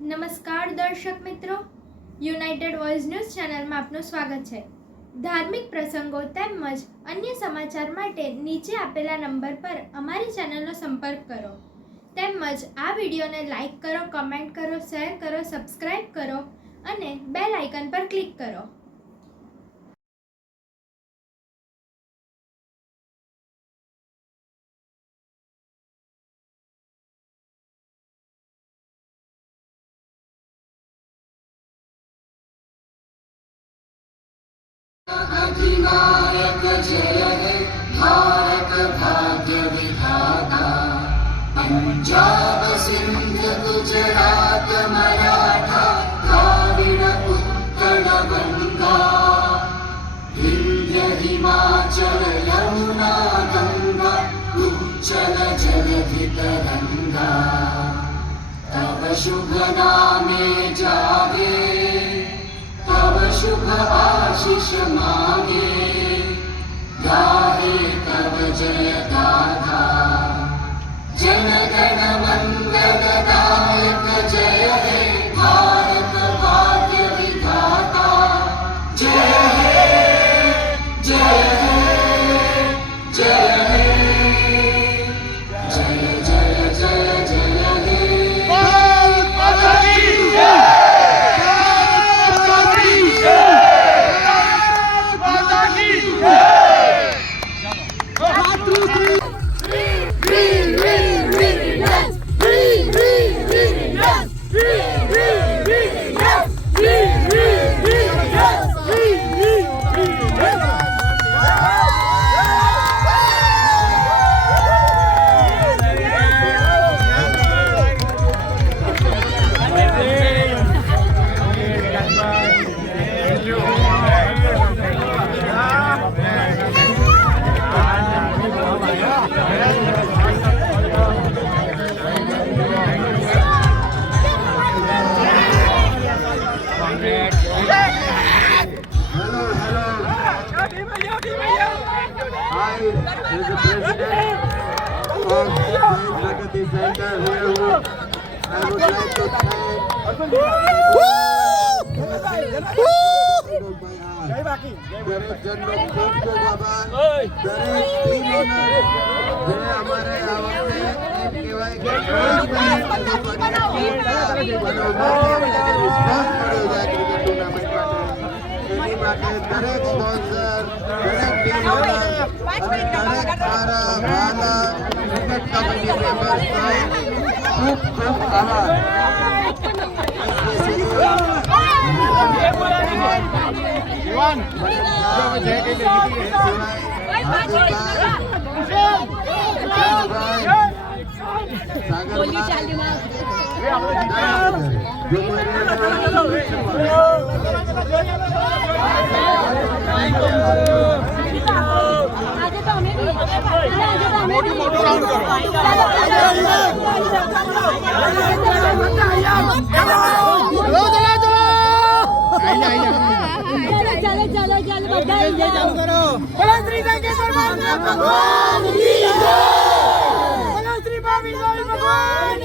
નમસ્કાર દર્શક મિત્રો, યુનાઇટેડ વોઇસ ન્યૂઝ ચેનલમાં આપનું સ્વાગત છે। ધાર્મિક પ્રસંગો તેમજ અન્ય સમાચાર માટે નીચે આપેલા નંબર પર અમારી ચેનલનો સંપર્ક કરો તેમજ આ વિડીયોને લાઇક કરો, કમેન્ટ કરો, શેર કરો, સબસ્ક્રાઇબ કરો અને બેલ આઇકન પર ક્લિક કરો। अधिनायक जय हे भारत भाग्य विधाता। पंजाब सिंध गुजरात मराठा द्राविड़ उत्कल गंगा। विंध्य हिमाचल यमुना गंगा उच्चल जलधि तरंगा। तव शुभ नामे जागे तव शुभ आशीष मांगे। गाहे तव जय गाथा जन गण मंगल दायक जय हे भारत भाग्य विधाता। जय हे जय हे जय हे जय जय जय जय हे। Hi, this is the president of Pragati Center here who I would like to thank દરેક જણનો ખૂબ ખૂબ આભાર। દરેક ટીમોનો જે અમારે આ વખતે એમ કહેવાય કે રિસ્પોન્સ મળ્યો છે ક્રિકેટ ટુર્નામેન્ટ માટે એની માટે દરેક સ્પોન્સર, દરેક ટીમ મેમ્બર અને દરેક મારા વાલા ક્રિકેટ કમિટી મેમ્બર્સનો ખૂબ ખૂબ આભાર। ભગવાન